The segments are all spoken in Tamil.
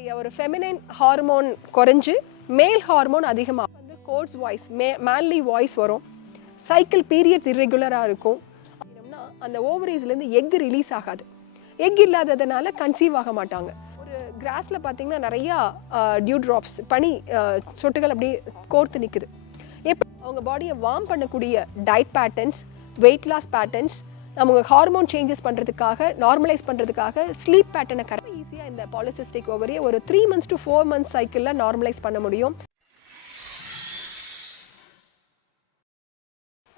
நம்மளுடைய ஒரு ஃபெமினைன் ஹார்மோன் குறைஞ்சு மேல் ஹார்மோன் அதிகமாக வந்து coarse voice may manly voice வரும். சைக்கிள் பீரியட்ஸ் இர்ரெகுலராக இருக்கும். அப்படின்னா அந்த ஓவரேஜ்லேருந்து எக் ரிலீஸ் ஆகாது. எக் இல்லாததுனால கன்சீவ் ஆக மாட்டாங்க. ஒரு கிராஸில் பார்த்தீங்கன்னா நிறையா டியூ ட்ராப்ஸ் பனி சொட்டுகள் அப்படியே கோர்த்து நிற்குது எப்படி அவங்க பாடியை வார்ம் பண்ணக்கூடிய diet patterns weight loss patterns அவங்க ஹார்மோன் சேஞ்சஸ் பண்ணுறதுக்காக நார்மலைஸ் பண்ணுறதுக்காக ஸ்லீப் பேட்டர்னை கரெக்டாக ஈஸியாக இந்த பாலிசிஸ்டிக் ஓவரியை ஒரு three months to four months சைக்கிளில் நார்மலைஸ் பண்ண முடியும்.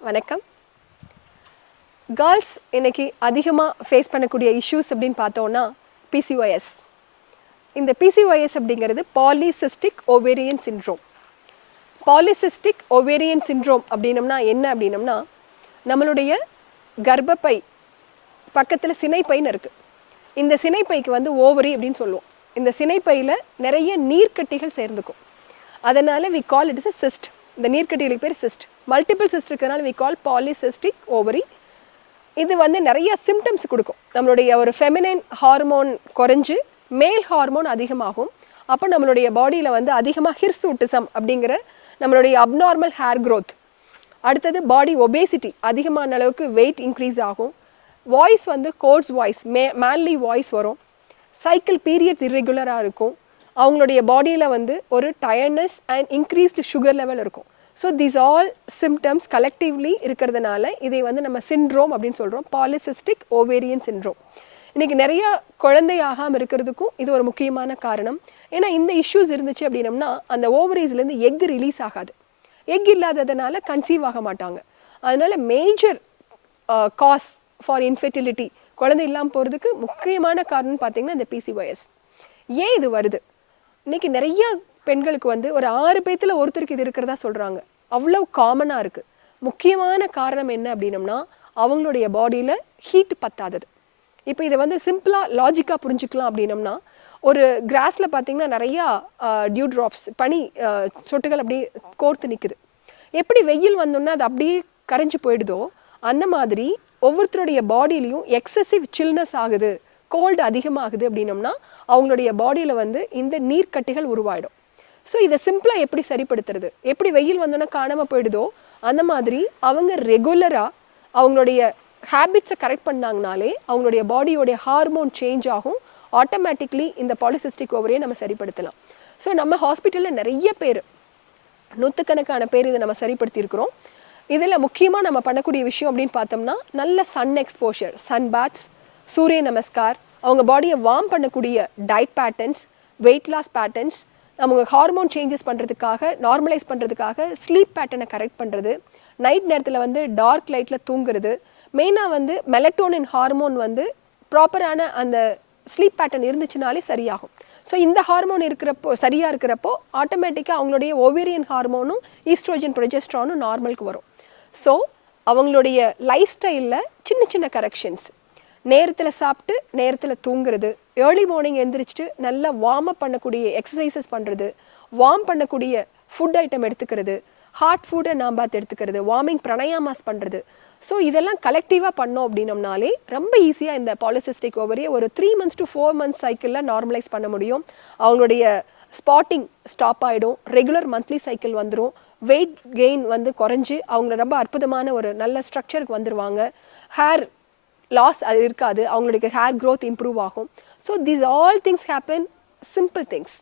வணக்கம். கேர்ள்ஸ் இன்னைக்கு அதிகமாக ஃபேஸ் பண்ணக்கூடிய இஷ்யூஸ் அப்படின்னு பார்த்தோன்னா பிசிஓஎஸ் இந்த பிசிஓஎஸ் அப்படிங்கிறது polycystic ovarian syndrome polycystic ovarian syndrome அப்படின்னம்னா என்ன அப்படின்னம்னா நம்மளுடைய கர்ப்பப்பை பக்கத்தில் சினைப்பைன்னு இருக்குது இந்த சினைப்பைக்கு வந்து ஓவரி அப்படின்னு சொல்லுவோம். இந்த சினைப்பையில் நிறைய நீர்க்கட்டிகள் சேர்ந்துக்கும். அதனால் we call it is a cyst இந்த நீர்க்கட்டிகளுக்கு பேர் சிஸ்ட் மல்டிபிள் சிஸ்ட் இருக்கிறனால வி கால் பாலிசிஸ்டிக் ஓவரி இது வந்து நிறைய சிம்டம்ஸ் கொடுக்கும். நம்மளுடைய ஒரு ஃபெமினைன் ஹார்மோன் குறைஞ்சு மேல் ஹார்மோன் அதிகமாகும். அப்போ நம்மளுடைய பாடியில் வந்து அதிகமாக ஹிர்சூட்டிசம் அப்படிங்கிற நம்மளுடைய அப்நார்மல் ஹேர் க்ரோத் அடுத்தது பாடி ஒபேசிட்டி அதிகமான அளவுக்கு வெயிட் இன்க்ரீஸ் ஆகும். வாய்ஸ் வந்து coarse voice may manly voice வரும். சைக்கிள் பீரியட்ஸ் இர்ரெகுலராக இருக்கும். அவங்களுடைய பாடியில் வந்து ஒரு tiredness and increased sugar level இருக்கும். So these all symptoms collectively இருக்கிறதுனால இதை வந்து நம்ம சிண்ட்ரோம் அப்படின்னு சொல்கிறோம் பாலிசிஸ்டிக் ஓவேரியன் சிண்ட்ரோம் இன்றைக்கி நிறைய குழந்தையாகாமல் இருக்கிறதுக்கும் இது ஒரு முக்கியமான காரணம். ஏன்னா இந்த இஷ்யூஸ் இருந்துச்சு அப்படின்னம்னா அந்த ஓவரேஜ்லேருந்து எக் ரிலீஸ் ஆகாது. எக் இல்லாததுனால கன்சீவ் ஆக மாட்டாங்க. அதனால மேஜர் காஸ் ஃபார் இன்ஃபெர்டிலிட்டி குழந்தை இல்லாமல் போகிறதுக்கு முக்கியமான காரணம் பார்த்தீங்கன்னா இந்த பிசிஒஎஸ் ஏன் இது வருது? இன்னைக்கு நிறைய பெண்களுக்கு வந்து ஒரு ஆறு பேத்துல ஒருத்தருக்கு இது இருக்கிறதா சொல்றாங்க. அவ்வளவு காமனாக இருக்கு. முக்கியமான காரணம் என்ன அப்படின்னம்னா அவங்களுடைய பாடியில் ஹீட் பத்தாதது. இப்போ இதை வந்து சிம்பிளாக லாஜிக்காக புரிஞ்சுக்கலாம் அப்படின்னம்னா ஒரு கிராஸில் பார்த்தீங்கன்னா நிறையா டியூ ட்ராப்ஸ் பனி சொட்டுகள் அப்படியே கோர்த்து நிற்குது எப்படி வெயில் வந்தோன்னா அது அப்படியே கரைஞ்சு போயிடுதோ அந்த மாதிரி ஒவ்வொருத்தருடைய பாடியிலையும் எக்ஸசிவ் சில்னஸ் ஆகுது கோல்டு அதிகமாகுது அப்படின்னம்னா அவங்களுடைய பாடியில் வந்து இந்த நீர்க்கட்டிகள் உருவாயிடும். ஸோ இதை சிம்பிளாக எப்படி சரிப்படுத்துறது? எப்படி வெயில் வந்தோன்னா காணாமல் போயிடுதோ அந்த மாதிரி அவங்க ரெகுலராக அவங்களுடைய ஹேபிட்ஸை கரெக்ட் பண்ணாங்கனாலே அவங்களுடைய பாடியோடைய ஹார்மோன் சேஞ்ச் ஆகும் ஆட்டோமேட்டிக்லி இந்த பாலிசிஸ்டிக் ஓவரியை நம்ம சரிப்படுத்தலாம். ஸோ நம்ம ஹாஸ்பிட்டலில் நிறைய பேர் நூற்றுக்கணக்கான பேர் இதை நம்ம சரிப்படுத்தியிருக்கிறோம். இதில் முக்கியமாக நம்ம பண்ணக்கூடிய விஷயம் அப்படின்னு பார்த்தோம்னா நல்ல சன் எக்ஸ்போஷர் சன் பேட்ஸ் சூரிய நமஸ்கார் அவங்க பாடியை வார்ம் பண்ணக்கூடிய diet patterns weight loss patterns அவங்க ஹார்மோன் சேஞ்சஸ் பண்ணுறதுக்காக நார்மலைஸ் பண்ணுறதுக்காக ஸ்லீப் பேட்டர்னை கரெக்ட் பண்ணுறது நைட் நேரத்தில் வந்து டார்க் லைட்டில் தூங்குறது மெயினாக வந்து மெலட்டோனின் ஹார்மோன் வந்து ப்ராப்பரான அந்த ஸ்லீப் பேட்டர்ன் இருந்துச்சுனாலே சரியாகும். ஸோ இந்த ஹார்மோன் இருக்கிறப்போ சரியாக இருக்கிறப்போ ஆட்டோமேட்டிக்காக அவங்களுடைய ஓவேரியன் ஹார்மோனும் ஈஸ்ட்ரோஜன் ப்ரொஜெஸ்ட்ரானும் நார்மலுக்கு வரும். ஸோ அவங்களுடைய லைஃப் ஸ்டைலில் சின்ன சின்ன கரெக்ஷன்ஸ் நேரத்தில் சாப்பிட்டு நேரத்தில் தூங்குறது ஏர்லி மார்னிங் எழுந்திரிச்சிட்டு நல்லா வார்ம் அப் பண்ணக்கூடிய எக்ஸசைசஸ் பண்ணுறது வார்ம் பண்ணக்கூடிய ஃபுட் ஐட்டம் எடுத்துக்கிறது ஹார்ட் ஃபுட்டை நாம் பார்த்து எடுத்துக்கிறது வார்மிங் பிரணயாமாஸ் பண்ணுறது ஸோ இதெல்லாம் கலெக்டிவாக பண்ணோம் அப்படின்னம்னாலே ரொம்ப ஈஸியாக இந்த பாலிசிஸ்டிக் ஓவரியை ஒரு three months to four months சைக்கிளில் நார்மலைஸ் பண்ண முடியும். அவங்களுடைய ஸ்பாட்டிங் ஸ்டாப் ஆகிடும் ரெகுலர் மந்த்லி சைக்கிள் வந்துடும் வெயிட் கெயின் வந்து குறைஞ்சி அவங்க ரொம்ப அற்புதமான ஒரு நல்ல ஸ்ட்ரக்சருக்கு வந்துடுவாங்க ஹேர் லாஸ் அது இருக்காது. அவங்களுடைய ஹேர் க்ரோத் இம்ப்ரூவ் ஆகும். So these all things happen simple things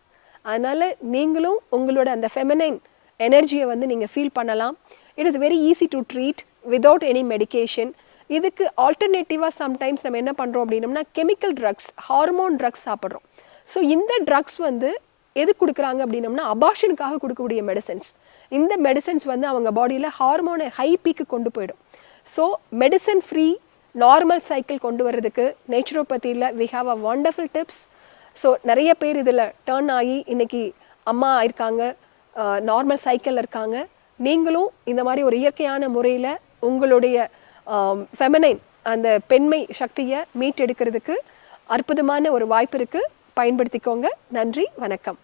அதனால் நீங்களும் உங்களோட அந்த ஃபெமினைன் எனர்ஜியை வந்து நீங்கள் ஃபீல் பண்ணலாம். It is very easy to treat without any medication இதுக்கு ஆல்டர்னேட்டிவாக சம்டைம்ஸ் நம்ம என்ன பண்ணுறோம் அப்படின்னம்னா கெமிக்கல் ட்ரக்ஸ் ஹார்மோன் ட்ரக்ஸ் சாப்பிட்றோம். ஸோ இந்த ட்ரக்ஸ் வந்து எது கொடுக்குறாங்க அப்படின்னம்னா அபாஷனுக்காக கொடுக்கக்கூடிய மெடிசன்ஸ் இந்த மெடிசன்ஸ் வந்து அவங்க பாடியில் ஹார்மோனை ஹை பீக்கு கொண்டு போயிடும். So medicine free normal cycle கொண்டு வர்றதுக்கு நேச்சுரோபதியில் we have a wonderful tips so நிறைய பேர் இதில் டேர்ன் ஆகி இன்றைக்கி அம்மா இருக்காங்க. நார்மல் சைக்கிளில் இருக்காங்க. நீங்களும் இந்த மாதிரி ஒரு இயற்கையான முறையில் உங்களுடைய ஃபெமனைன் அந்த பெண்மை சக்தியை மீட்டெடுக்கிறதுக்கு அற்புதமான ஒரு வாய்ப்பு இருக்குது பயன்படுத்திக்கோங்க. நன்றி வணக்கம்.